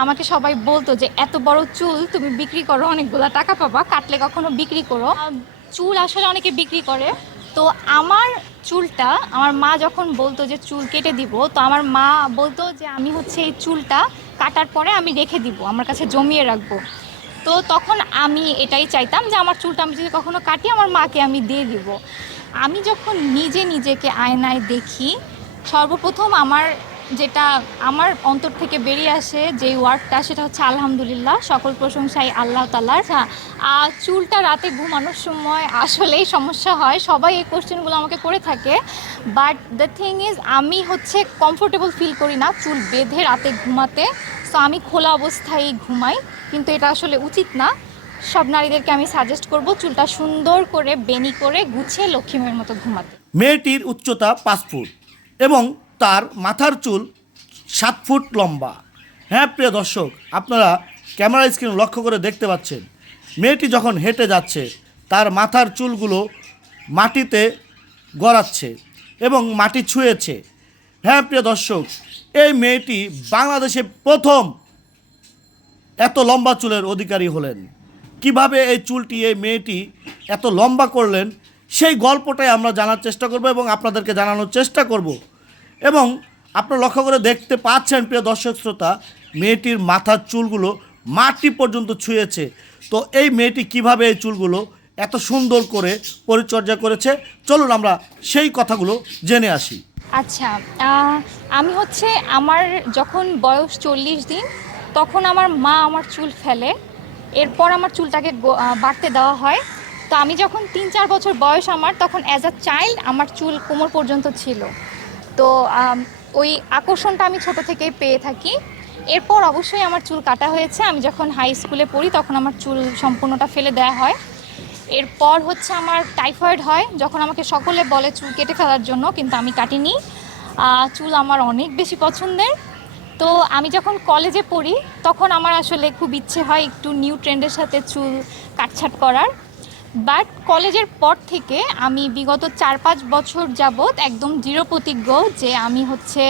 আমাকে সবাই বলতো যে এত বড় চুল তুমি বিক্রি করো অনেকগুলো টাকা পাবা কাটলে কখনো বিক্রি করো। চুল আসলে অনেকে বিক্রি করে। তো আমার চুলটা আমার মা যখন বলতো যে চুল কেটে দিব তো আমার মা বলতো যে আমি হচ্ছে এই চুলটা কাটার পরে আমি রেখে দিব আমার কাছে জমিয়ে রাখব। তো তখন আমি এটাই চাইতাম যে আমার চুলটা আমি যদি কখনো কাটি আমার মাকে আমি দিয়ে দিব। আমি যখন নিজে নিজেকে আয়নায় দেখি সর্বপ্রথম আমার যেটা আমার অন্তর থেকে বেরিয়ে আসে যে ওয়ার্ডটা, সেটা হচ্ছে আলহামদুলিল্লাহ, সকল প্রশংসাই আল্লাহ তালার আর চুলটা রাতে ঘুমানোর সময় আসলেই সমস্যা হয়। সবাই এই কোশ্চেনগুলো আমাকে করে থাকে। বাট দ্য থিং ইজ আমি হচ্ছে কমফোর্টেবল ফিল করি না চুল বেঁধে রাতে ঘুমাতে। সো আমি খোলা অবস্থায় ঘুমাই। কিন্তু এটা আসলে উচিত না। সব নারীদেরকে আমি সাজেস্ট করব চুলটা সুন্দর করে বেনি করে গুছিয়ে লক্ষ্মীমের মতো ঘুমাতে। মেয়েটির উচ্চতা পাঁচ ফুট এবং তার মাথার চুল সাত ফুট লম্বা। হ্যাঁ প্রিয় দর্শক, আপনারা ক্যামেরা স্ক্রিন লক্ষ্য করে দেখতে পাচ্ছেন। মেয়েটি যখন হেঁটে যাচ্ছে, তার মাথার চুলগুলো মাটিতে গড়াচ্ছে এবং মাটি ছুঁয়েছে। হ্যাঁ প্রিয় দর্শক, এই মেয়েটি বাংলাদেশে প্রথম এত লম্বা চুলের অধিকারী হলেন। কীভাবে এই চুলটি, এই মেয়েটি এত লম্বা করলেন, সেই গল্পটাই আমরা জানার চেষ্টা করব এবং আপনাদেরকে জানানোর চেষ্টা করব। এবং আপনারা লক্ষ্য করে দেখতে পাচ্ছেন, প্রিয় দর্শক শ্রোতা, মেয়েটির মাথার চুলগুলো মাটি পর্যন্ত ছুঁয়েছে। তো এই মেয়েটি কীভাবে এই চুলগুলো এত সুন্দর করে পরিচর্যা করেছে? চলুন আমরা সেই কথাগুলো জেনে আসি। আচ্ছা আমি হচ্ছে আমার যখন বয়স চল্লিশ দিন, তখন আমার মা আমার চুল ফেলে। এরপর আমার চুলটাকে বাড়তে দেওয়া হয়। তো আমি যখন তিন চার বছর বয়স আমার, তখন অ্যাজ আ চাইল্ড আমার চুল কোমর পর্যন্ত ছিল। তো ওই আকর্ষণটা আমি ছোট থেকেই পেয়ে থাকি। এরপর অবশ্যই আমার চুল কাটা হয়েছে। আমি যখন হাই স্কুলে পড়ি তখন আমার চুল সম্পূর্ণটা ফেলে দেওয়া হয়। এরপর হচ্ছে আমার টাইফয়েড হয়, যখন আমাকে সকলে বলে চুল কেটে ফেলার জন্য, কিন্তু আমি কাটিনি। চুল আমার অনেক বেশি পছন্দের। তো, আমি যখন কলেজে পড়ি, তখন আমার আসলে খুব ইচ্ছে হয় একটু নিউ ট্রেন্ডের সাথে চুল কাটছাট করার। বাট কলেজের পর থেকে আমি বিগত চার পাঁচ বছর যাবৎ একদম দৃঢ় প্রতিজ্ঞ যে আমি হচ্ছে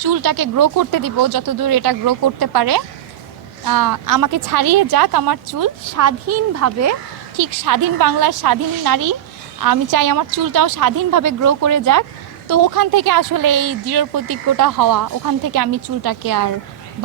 চুলটাকে গ্রো করতে দিব, যতদূর এটা গ্রো করতে পারে। আমাকে ছাড়িয়ে যাক আমার চুল। স্বাধীনভাবে, ঠিক স্বাধীন বাংলার স্বাধীন নারী, আমি চাই আমার চুলটাও স্বাধীনভাবে গ্রো করে যাক। তো ওখান থেকে আসলে এই দৃঢ় প্রতিজ্ঞটা হওয়া, ওখান থেকে আমি চুলটাকে আর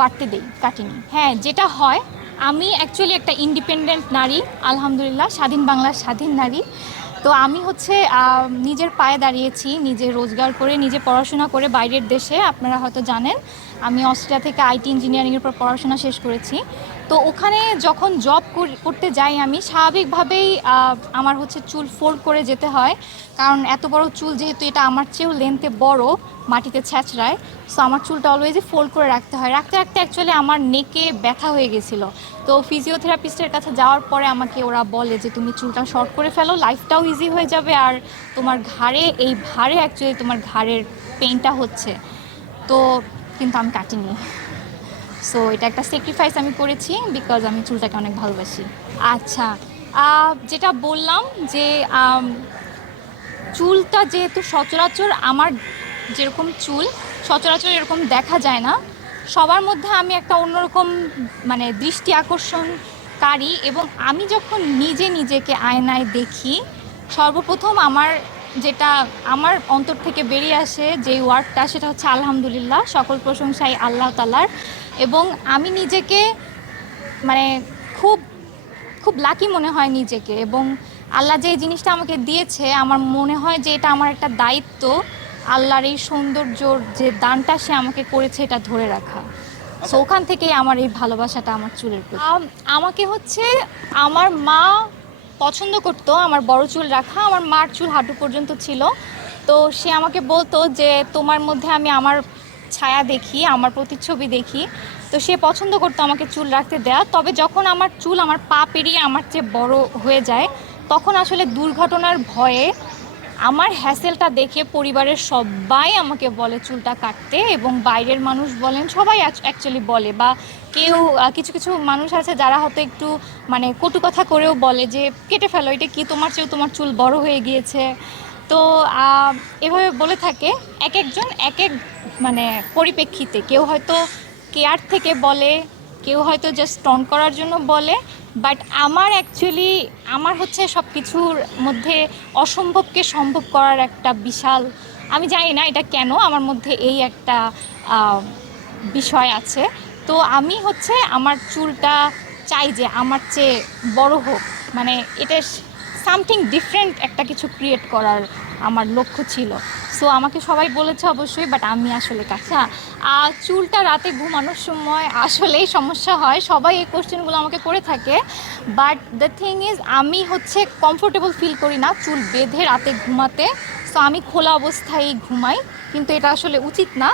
বাড়তে দেই, কাটিনি। হ্যাঁ যেটা হয় আমি অ্যাকচুয়ালি একটা ইন্ডিপেন্ডেন্ট নারী, আলহামদুলিল্লাহ, স্বাধীন বাংলার স্বাধীন নারী। তো আমি হচ্ছে নিজের পায়ে দাঁড়িয়েছি, নিজে রোজগার করে, নিজে পড়াশোনা করে বাইরের দেশে, আপনারা হয়তো জানেন। আমি অস্ট্রেলিয়া থেকে আইটি ইঞ্জিনিয়ারিংয়ের উপর পড়াশোনা শেষ করেছি। তো ওখানে যখন জব করতে যাই আমি, স্বাভাবিকভাবেই আমার হচ্ছে চুল ফোল্ড করে যেতে হয়। কারণ এত বড় চুল যেহেতু এটা আমার চেয়েও লেন্থে বড়, মাটিতে ছ্যাঁচড়ায় সো আমার চুলটা অলওয়েজই ফোল্ড করে রাখতে হয়। রাখতে রাখতে অ্যাকচুয়ালি আমার নেকে ব্যথা হয়ে গেছিল। তো ফিজিওথেরাপিস্টের কাছে যাওয়ার পরে আমাকে ওরা বলে যে, তুমি চুলটা শর্ট করে ফেলো লাইফটাও ইজি হয়ে যাবে আর তোমার ঘাড়ে, এই ভারে অ্যাকচুয়ালি তোমার ঘাড়ের পেইনটা হচ্ছে। তো কিন্তু আমি কাটিনি। সো এটা একটা স্যাক্রিফাইস আমি করেছি বিকজ আমি চুলটাকে অনেক ভালোবাসি। আচ্ছা যেটা বললাম যে চুলটা যেহেতু সচরাচর আমার যেরকম চুল, সচরাচর এরকম দেখা যায় না। সবার মধ্যে আমি একটা অন্যরকম মানে দৃষ্টি আকর্ষণকারী এবং আমি যখন নিজে নিজেকে আয়নায় দেখি, সর্বপ্রথম আমার যেটা, আমার অন্তর থেকে বেরিয়ে আসে যে ওয়ার্ডটা, সেটা হচ্ছে আলহামদুলিল্লাহ, সকল প্রশংসাই আল্লাহ তালার এবং আমি নিজেকে মানে খুব খুব লাকি মনে হয় নিজেকে এবং আল্লাহ যে জিনিসটা আমাকে দিয়েছে, আমার মনে হয় যে এটা আমার একটা দায়িত্ব আল্লাহর এই সৌন্দর্যর যে দানটা সে আমাকে করেছে এটা ধরে রাখা। সো ওখান থেকেই আমার এই ভালোবাসাটা আমার চুলের প্রতি। আমাকে হচ্ছে আমার মা পছন্দ করতো আমার বড় চুল রাখা। আমার মার চুল হাঁটু পর্যন্ত ছিল। তো সে আমাকে বলতো যে তোমার মধ্যে আমি আমার ছায়া দেখি আমার প্রতিচ্ছবি দেখি। তো সে পছন্দ করতো আমাকে চুল রাখতে দেয়া। তবে যখন আমার চুল আমার পা পেরিয়ে আমার চেয়ে বড় হয়ে যায় তখন আসলে দুর্ঘটনার ভয়ে আমার হ্যাসেলটা দেখে পরিবারের সবাই আমাকে বলে চুলটা কাটতে এবং বাইরের মানুষ বলেন, সবাই অ্যাকচুয়ালি বলে বা কেউ কিছু কিছু মানুষ আছে যারা হয়তো একটু মানে কটু কথা করেও বলে যে, কেটে ফেলো, এটা কি তোমার চেয়েও তোমার চুল বড় হয়ে গিয়েছে? তো এভাবে বলে থাকে। এক একজন এক এক মানে পরিপ্রেক্ষিতে। কেউ হয়তো কেয়ার থেকে বলে, কেউ হয়তো জাস্ট টন করার জন্য বলে বাট আমার অ্যাকচুয়ালি আমার হচ্ছে সব কিছুর মধ্যে অসম্ভবকে সম্ভব করার একটা বিশাল, আমি জানি না এটা কেন, আমার মধ্যে এই একটা বিষয় আছে। তো আমি হচ্ছে আমার চুলটা চাই যে আমার চেয়ে বড় হোক। মানে এটা সামথিং ডিফারেন্ট একটা কিছু ক্রিয়েট করার আমার লক্ষ্য ছিল। সো আমাকে সবাই বলেছে অবশ্যই বাট আমি আসলে কাছে আর চুলটা রাতে ঘুমানোর সময় আসলেই সমস্যা হয়। সবাই এই কোশ্চেনগুলো আমাকে করে থাকে। বাট দ্য থিং ইজ আমি হচ্ছে কমফোর্টেবল ফিল করি না চুল বেঁধে রাতে ঘুমাতে। সো আমি খোলা অবস্থায় ঘুমাই, কিন্তু এটা আসলে উচিত না।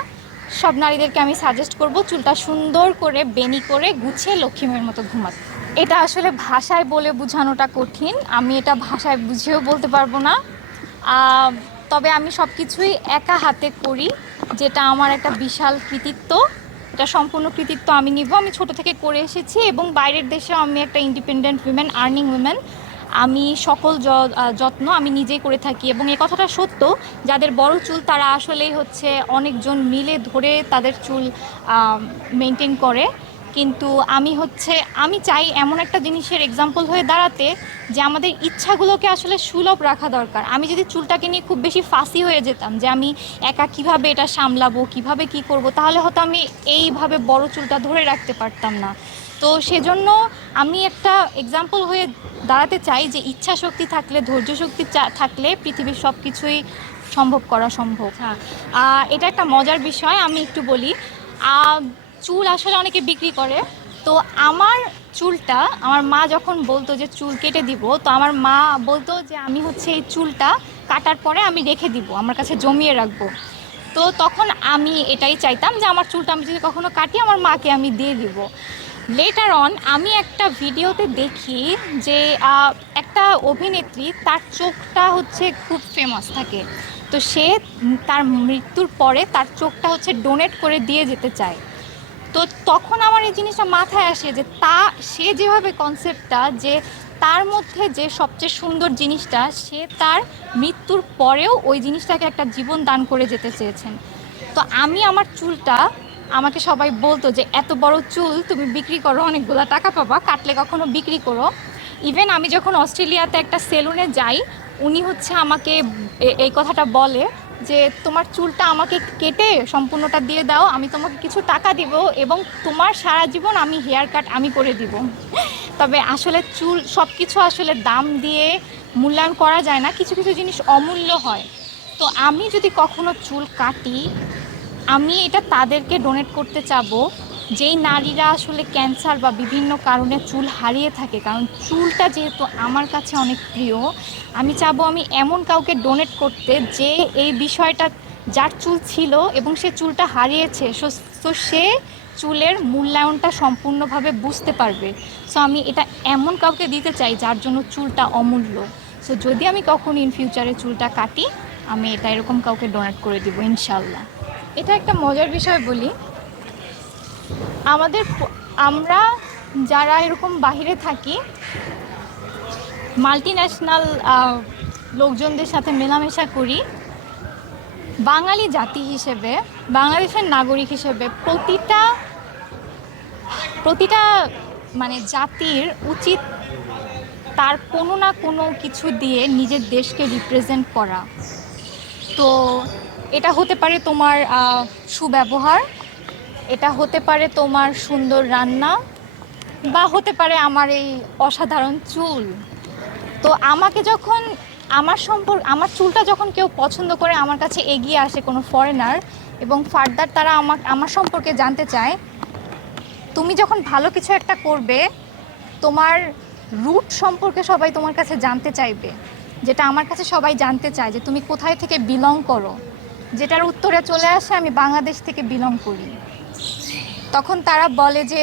সব নারীদেরকে আমি সাজেস্ট করব চুলটা সুন্দর করে বেনি করে গুছিয়ে লক্ষ্মীমের মতো ঘুমাতে। এটা আসলে ভাষায় বলে বোঝানোটা কঠিন। আমি এটা ভাষায় বুঝিয়েও বলতে পারব না। তবে আমি সব কিছুই একা হাতে করি, যেটা আমার একটা বিশাল কৃতিত্ব। এটা সম্পূর্ণ কৃতিত্ব আমি নিব। আমি ছোট থেকে করে এসেছি এবং বাইরের দেশে আমি একটা ইন্ডিপেন্ডেন্ট উইমেন আর্নিং উইমেন আমি সকল যত্ন আমি নিজেই করে থাকি এবং এ কথাটা সত্য, যাদের বড় চুল তারা আসলেই হচ্ছে অনেকজন মিলে ধরে তাদের চুল মেনটেন করে। কিন্তু আমি হচ্ছে আমি চাই এমন একটা জিনিসের এক্সাম্পল হয়ে দাঁড়াতে যে আমাদের ইচ্ছাগুলোকে আসলে সুলভ রাখা দরকার। আমি যদি চুলটাকে নিয়ে খুব বেশি ফাঁসি হয়ে যেতাম যে আমি একা কীভাবে এটা সামলাবো কীভাবে কি করব তাহলে হয়তো আমি এইভাবে বড় চুলটা ধরে রাখতে পারতাম না। তো সেজন্য আমি একটা এক্সাম্পল হয়ে দাঁড়াতে চাই যে ইচ্ছা শক্তি থাকলে ধৈর্য শক্তি চা- থাকলে পৃথিবীর সব কিছুই সম্ভব করা সম্ভব। হ্যাঁ এটা একটা মজার বিষয় আমি একটু বলি। চুল আসলে অনেকে বিক্রি করে। তো আমার চুলটা, আমার মা যখন বলতো যে চুল কেটে দিব, তো আমার মা বলতো যে আমি হচ্ছে এই চুলটা কাটার পরে আমি রেখে দিব, আমার কাছে জমিয়ে রাখব। তো তখন আমি এটাই চাইতাম যে আমার চুলটা আমি যদি কখনো কাটি, আমার মাকে আমি দিয়ে দিব। লেটার অন আমি একটা ভিডিওতে দেখি যে একটা অভিনেত্রী তার চোখটা হচ্ছে খুব ফেমাস থাকে। তো সে তার মৃত্যুর পরে তার চোখটা হচ্ছে ডোনেট করে দিয়ে যেতে চায়। তো তখন আমার এই জিনিসটা মাথায় আসে যে তা, সে যেভাবে কনসেপ্টটা যে তার মধ্যে যে সবচেয়ে সুন্দর জিনিসটা, সে তার মৃত্যুর পরেও ওই জিনিসটাকে একটা জীবন দান করে যেতে চেয়েছেন। তো আমি আমার চুলটা, আমাকে সবাই বলতো যে, এত বড় চুল, তুমি বিক্রি করো, অনেকগুলো টাকা পাবা, কাটলে কখনো বিক্রি করো। ইভেন আমি যখন অস্ট্রেলিয়াতে একটা সেলুনে যাই, উনি হচ্ছে আমাকে এই কথাটা বলে যে তোমার চুলটা আমাকে কেটে সম্পূর্ণটা দিয়ে দাও, আমি তোমাকে কিছু টাকা দিব এবং তোমার সারা জীবন আমি হেয়ার কাট আমি করে দিব। তবে আসলে চুল সব কিছু আসলে দাম দিয়ে মূল্যায়ন করা যায় না, কিছু কিছু জিনিস অমূল্য হয়। তো আমি যদি কখনো চুল কাটি, আমি এটা তাদেরকে ডোনেট করতে চাবো। যেই নারীরা আসলে ক্যান্সার বা বিভিন্ন কারণে চুল হারিয়ে থাকে, কারণ চুলটা যেহেতু আমার কাছে অনেক প্রিয়, আমি চাবো আমি এমন কাউকে ডোনেট করতে যে এই বিষয়টা, যার চুল ছিল এবং সে চুলটা হারিয়েছে তো সে চুলের মূল্যায়নটা সম্পূর্ণভাবে বুঝতে পারবে। সো আমি এটা এমন কাউকে দিতে চাই যার জন্য চুলটা অমূল্য। সো যদি আমি কখনো ইন ফিউচারে চুলটা কাটি, আমি এটা এরকম কাউকে ডোনেট করে দিব ইনশাল্লাহ এটা একটা মজার বিষয় বলি। আমাদের আমরা যারা এরকম বাহিরে থাকি মাল্টি ন্যাশনাল লোকজনদের সাথে মেলামেশা করি, বাঙালি জাতি হিসেবে, বাংলাদেশের নাগরিক হিসেবে প্রতিটা প্রতিটা মানে জাতির উচিত তার কোনো না কোনো কিছু দিয়ে নিজের দেশকে রিপ্রেজেন্ট করা। তো এটা হতে পারে তোমার সুব্যবহার এটা হতে পারে তোমার সুন্দর রান্না বা হতে পারে আমার এই অসাধারণ চুল। তো আমাকে যখন আমার সম্পর্ক আমার চুলটা যখন কেউ পছন্দ করে, আমার কাছে এগিয়ে আসে কোনো ফরেনার এবং ফার্দার তারা আমার আমার সম্পর্কে জানতে চায়, তুমি যখন ভালো কিছু একটা করবে, তোমার রুট সম্পর্কে সবাই তোমার কাছে জানতে চাইবে। যেটা আমার কাছে সবাই জানতে চায় যে তুমি কোথায় থেকে বিলং করো। যেটার উত্তরে চলে আসে, আমি বাংলাদেশ থেকে বিলং করি। তখন তারা বলে যে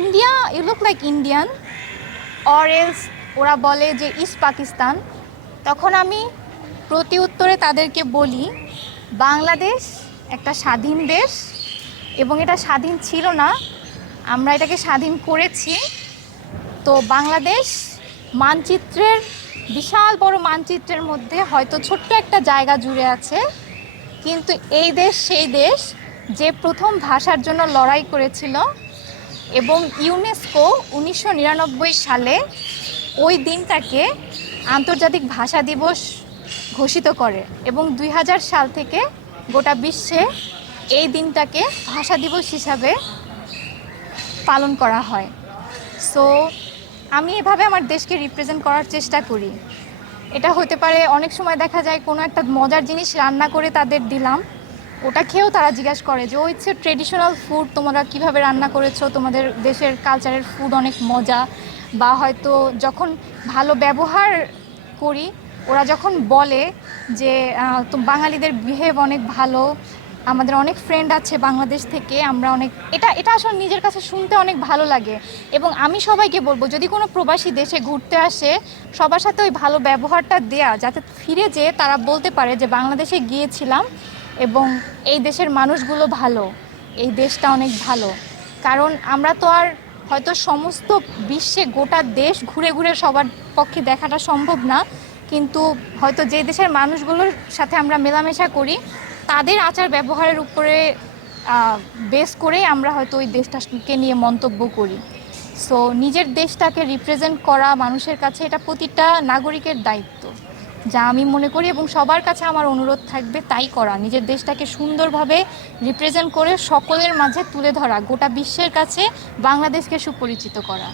India you look like Indian or else ওরা বলে যে ইস্ট পাকিস্তান তখন আমি প্রতি উত্তরে তাদেরকে বলি, বাংলাদেশ একটা স্বাধীন দেশ, এবং এটা স্বাধীন ছিল না, আমরা এটাকে স্বাধীন করেছি। তো বাংলাদেশ মানচিত্রের, বিশাল বড় মানচিত্রের মধ্যে হয়তো ছোট্ট একটা জায়গা জুড়ে আছে, কিন্তু এই দেশ সেই দেশ যে প্রথম ভাষার জন্য লড়াই করেছিল এবং ইউনেস্কো উনিশশো নিরানব্বই সালে ওই দিনটাকে আন্তর্জাতিক ভাষা দিবস ঘোষিত করে এবং দুই হাজার সাল থেকে গোটা বিশ্বে এই দিনটাকে ভাষা দিবস হিসাবে পালন করা হয়। সো আমি এভাবে আমার দেশকে রিপ্রেজেন্ট করার চেষ্টা করি। এটা হতে পারে অনেক সময় দেখা যায় কোনো একটা মজার জিনিস রান্না করে তাদের দিলাম। ওটা খেয়েও তারা জিজ্ঞাসা করে যে ওই হচ্ছে ট্রেডিশনাল ফুড তোমরা কীভাবে রান্না করেছ? তোমাদের দেশের কালচারের ফুড অনেক মজা। বা হয়তো যখন ভালো ব্যবহার করি, ওরা যখন বলে যে বাঙালিদের বিহেভ অনেক ভালো, আমাদের অনেক ফ্রেন্ড আছে বাংলাদেশ থেকে, আমরা অনেক এটা এটা আসলে নিজের কাছে শুনতে অনেক ভালো লাগে। এবং আমি সবাইকে বলব, যদি কোনো প্রবাসী দেশে ঘুরতে আসে, সবার সাথে ওই ভালো ব্যবহারটা দেয়া, যাতে ফিরে যেয়ে তারা বলতে পারে যে, বাংলাদেশে গিয়েছিলাম এবং এই দেশের মানুষগুলো ভালো, এই দেশটা অনেক ভালো। কারণ আমরা তো আর হয়তো সমস্ত বিশ্বে গোটা দেশ ঘুরে ঘুরে সবার পক্ষে দেখাটা সম্ভব না, কিন্তু হয়তো যে দেশের মানুষগুলোর সাথে আমরা মেলামেশা করি, তাদের আচার ব্যবহারের উপরে বেস করে আমরা হয়তো ওই দেশটাকে নিয়ে মন্তব্য করি। সো নিজের দেশটাকে রিপ্রেজেন্ট করা মানুষের কাছে এটা প্রতিটা নাগরিকের দায়িত্ব। যা আমি মনে করি এবং সবার কাছে আমার অনুরোধ থাকবে তাই করা। নিজের দেশটাকে সুন্দরভাবে রিপ্রেজেন্ট করে সকলের মাঝে তুলে ধরা, গোটা বিশ্বের কাছে বাংলাদেশকে সুপরিচিত করা।